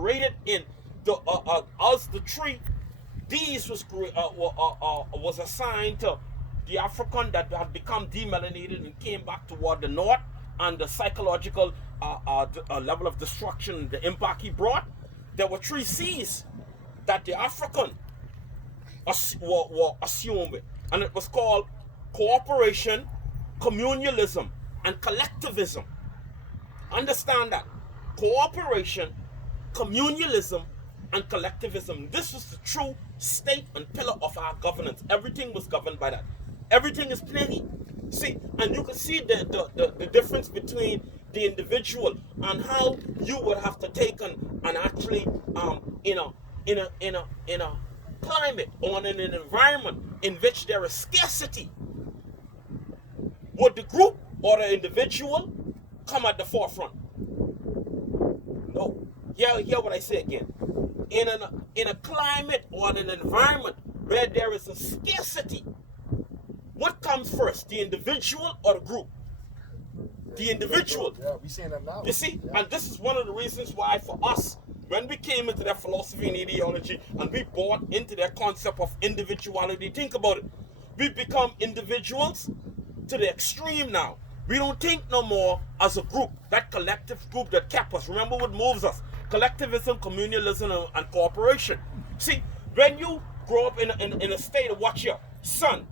decorated in the as the tree. These was assigned to the African that had become demelanated and came back toward the north, and the psychological level of destruction, the impact he brought. There were 3 C's that the African were assumed with, and it was called cooperation, communalism, and collectivism. Understand that. Cooperation, communalism, and collectivism. This was the true state and pillar of our governance. Everything was governed by that. Everything is plenty. See, and you can see the difference between the individual and how you would have to take and actually in a climate or in an environment in which there is scarcity. Would the group or the individual come at the forefront? No. Hear what I say again. In a climate or in an environment where there is a scarcity, what comes first, the individual or the group? The individual. Yeah, we seeing that now. You see, and this is one of the reasons why for us, when we came into their philosophy and ideology and we bought into their concept of individuality, think about it. We become individuals to the extreme now. We don't think no more as a group, that collective group that kept us. Remember what moves us? Collectivism, communalism, and cooperation. See, when you grow up in a state of what your sun,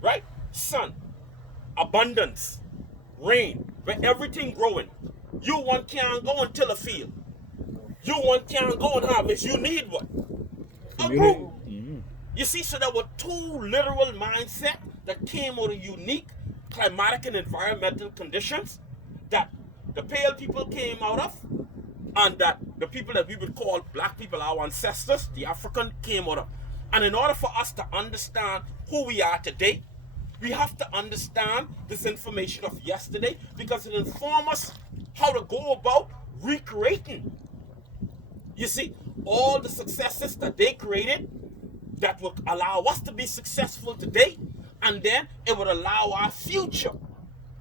right? Sun, abundance, rain, where everything growing. You one can't go and till a field. You one can't go and harvest. You need what? A group. Mm-hmm. You see, so there were 2 literal mindsets that came out of unique climatic and environmental conditions that the pale people came out of, and that the people that we would call black people, our ancestors, the African, came out of. And in order for us to understand who we are today, we have to understand this information of yesterday, because it informs us how to go about recreating. You see, all the successes that they created that would allow us to be successful today, and then it would allow our future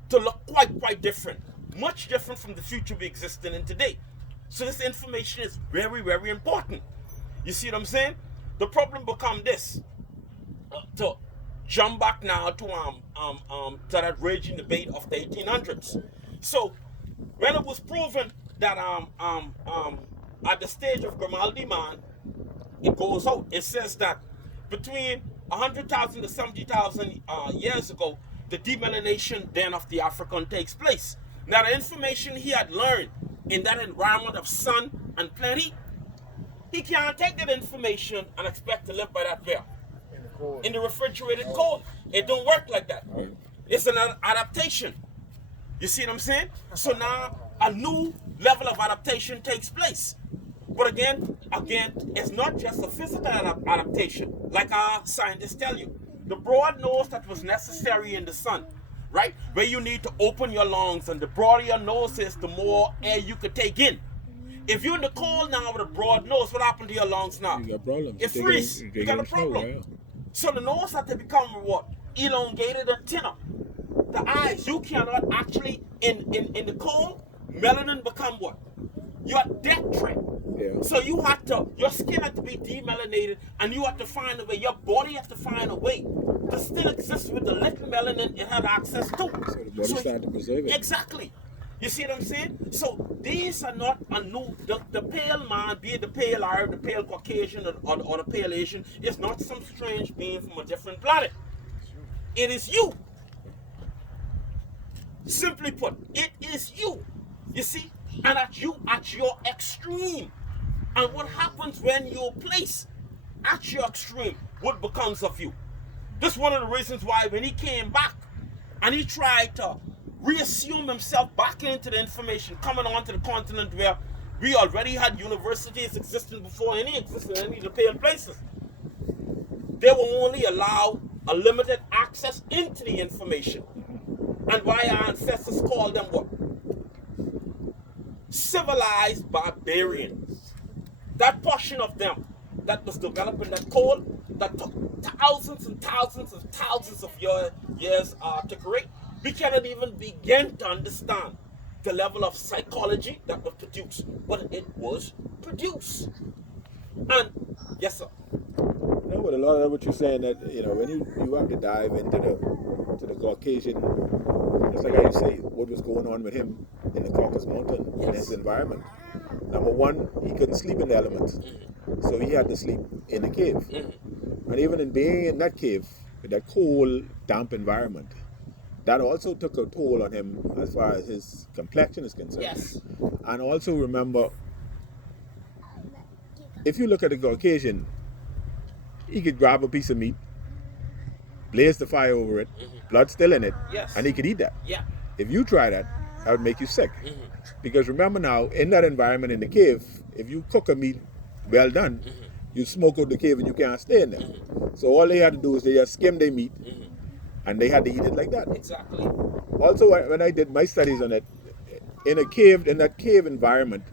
to look quite different. Much different from the future we exist in today. So this information is very, very important. You see what I'm saying? The problem becomes this. To jump back now to that raging debate of the 1800s. So when it was proven that at the stage of Grimaldi man, it goes out. It says that between 100,000 to 70,000 years ago, the demelanation then of the African takes place. Now the information he had learned in that environment of sun and plenty, he can't take that information and expect to live by that way. In the refrigerated cold. It don't work like that. It's an adaptation. You see what I'm saying? So now a new level of adaptation takes place. But again, it's not just a physical adaptation, like our scientists tell you. The broad nose that was necessary in the sun, right? Where you need to open your lungs, and the broader your nose is, the more air you could take in. If you're in the cold now with a broad nose, what happened to your lungs now? You got problems. It freezes. You got a problem. So the nose has to become what? Elongated and thinner. The eyes, you cannot actually, in the cold, melanin become what? You're at death threat. Yeah. So you have to, your skin has to be demelanated, and you have to find a way, your body has to find a way to still exist with the little melanin it had access to. So the body started to preserve it. Exactly. You see what I'm saying? So these are not a new, the pale man, be it the pale Arab, the pale Caucasian, or the pale Asian, is not some strange being from a different planet. It is you. Simply put, it is you. You see? And at your extreme. And what happens when you place at your extreme, what becomes of you? This is one of the reasons why when he came back and he tried to reassume himself back into the information coming onto the continent where we already had universities existing before any existed in any of the pale places. They will only allow a limited access into the information. And why our ancestors called them what? Civilized barbarians. That portion of them that was developing that code that took thousands and thousands and thousands of years to create, we cannot even begin to understand the level of psychology that was produced. But it was reproduce. And yes, sir. No, but a lot of what you're saying that when you have to dive into the Caucasian, just like how you say what was going on with him in the Caucasus Mountain in his environment. Number one, he couldn't sleep in the elements, so he had to sleep in a cave. And even in being in that cave, with that cold, damp environment, that also took a toll on him as far as his complexion is concerned. Yes. And also remember, if you look at the Caucasian, he could grab a piece of meat, blaze the fire over it, blood still in it, and he could eat that. Yeah. If you try that, that would make you sick. Because remember now, in that environment in the cave, if you cook a meat well done, you smoke out the cave and you can't stay in there. So all they had to do is they just skim their meat and they had to eat it like that. Exactly. Also, when I did my studies on it, in that cave environment,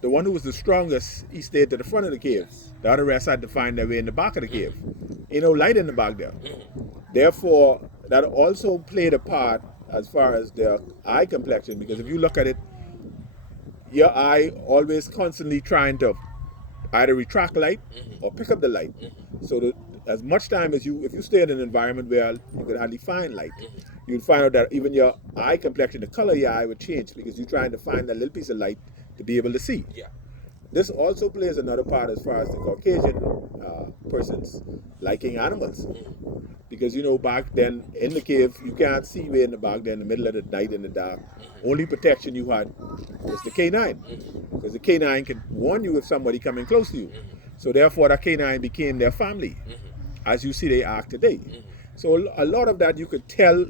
the one who was the strongest, he stayed to the front of the cave. The other rest had to find their way in the back of the cave. Light in the back there. Therefore, that also played a part as far as their eye complexion, because if you look at it, your eye always constantly trying to either retract light or pick up the light. So that as much time as if you stay in an environment where you could hardly find light, you'd find out that even your eye complexion, the color of your eye would change because you're trying to find that little piece of light to be able to see. Yeah. This also plays another part as far as the Caucasian persons liking animals. Because back then in the cave, you can't see way in the back there in the middle of the night in the dark. Only protection you had was the canine. Because the canine can warn you if somebody coming close to you. So therefore that canine became their family. As you see they act today. So a lot of that you could tell,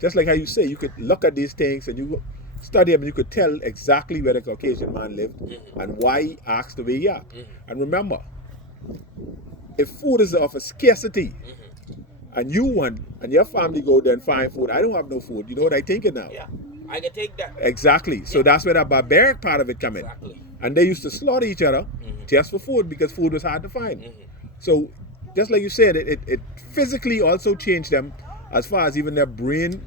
just like how you say, you could look at these things and you study them and you could tell exactly where the Caucasian man lived and why he acts the way he acts. And remember, if food is of a scarcity, and you want, and your family go there and find food, I don't have no food. You know what I thinking now? Yeah, I can take that. Exactly. So that's where that barbaric part of it come in. Exactly. And they used to slaughter each other just for food because food was hard to find. So just like you said, it physically also changed them as far as even their brain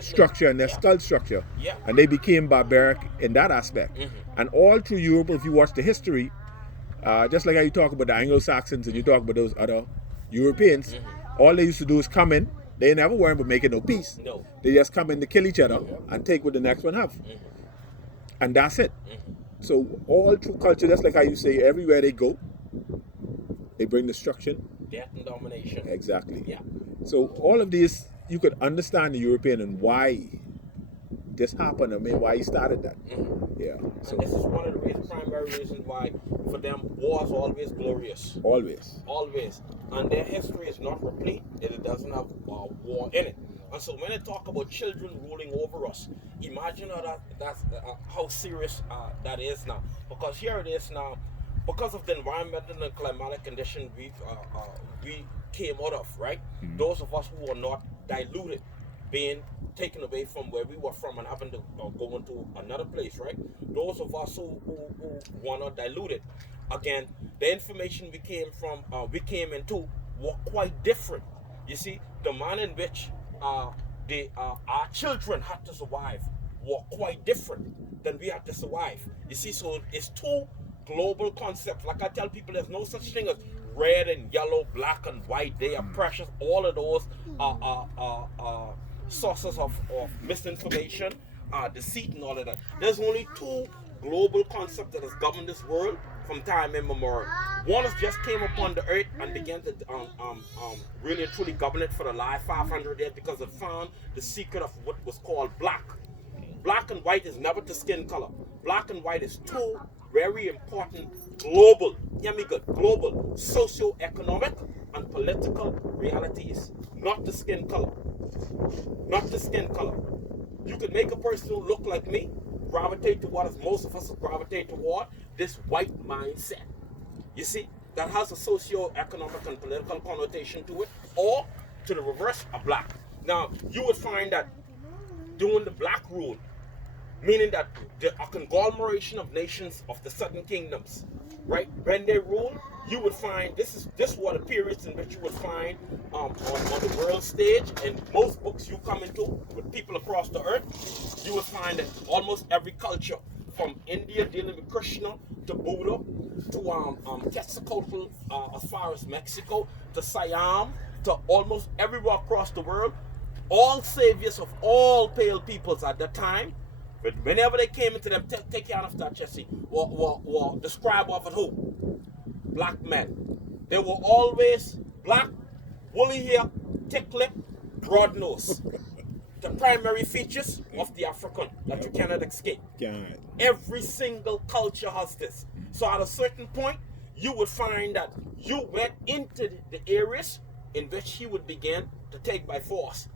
structure and their skull structure. Yeah. And they became barbaric in that aspect. And all through Europe, if you watch the history, just like how you talk about the Anglo-Saxons and you talk about those other Europeans, all they used to do is come in. They never worry about making no peace. No. They just come in to kill each other and take what the next one have. And that's it. So all through culture, just like how you say, everywhere they go, they bring destruction. Death and domination. Exactly. Yeah. So all of these, you could understand the European and why this happened. I mean, why he started that. Yeah. So and this is one of the primary reasons why, for them, war is always glorious. Always. Always. And their history is not replete. It doesn't have war in it. And so when they talk about children ruling over us, imagine how serious that is now. Because here it is now, because of the environmental and climatic condition we came out of, right? Those of us who are not diluted, being taken away from where we were from and having to go into another place, right? Those of us who were not diluted, again, the information we came into were quite different. You see, the manner in which our children had to survive were quite different than we had to survive. You see, so it's two global concepts. Like I tell people, there's no such thing as red and yellow, black and white. They are precious. All of those are sources of misinformation, deceit and all of that. There's only two global concepts that has governed this world from time immemorial. One has just came upon the earth and began to really and truly govern it for the last 500 years because it found the secret of what was called black. Black and white is never the skin color. Black and white is two very important global, hear me good, global socio-economic and political realities, not the skin color. Not the skin color. You could make a person who look like me gravitate toward, as most of us gravitate toward, this white mindset. You see, that has a socio-economic and political connotation to it, or to the reverse, a black. Now, you would find that during the black rule, meaning that a conglomeration of nations of the southern kingdoms, right? When they rule, you would find this were the periods in which you would find on the world stage, and most books you come into with people across the earth, you would find that almost every culture from India dealing with Krishna to Buddha to Quetzalcoatl as far as Mexico to Siam to almost everywhere across the world, all saviors of all pale peoples at that time. But whenever they came into them, take care of that, Jesse, were described of it who? Black men. They were always black, woolly hair, thick lip, broad nose. The primary features of the African that you cannot escape. God. Every single culture has this. So at a certain point, you would find that you went into the areas in which he would begin to take by force.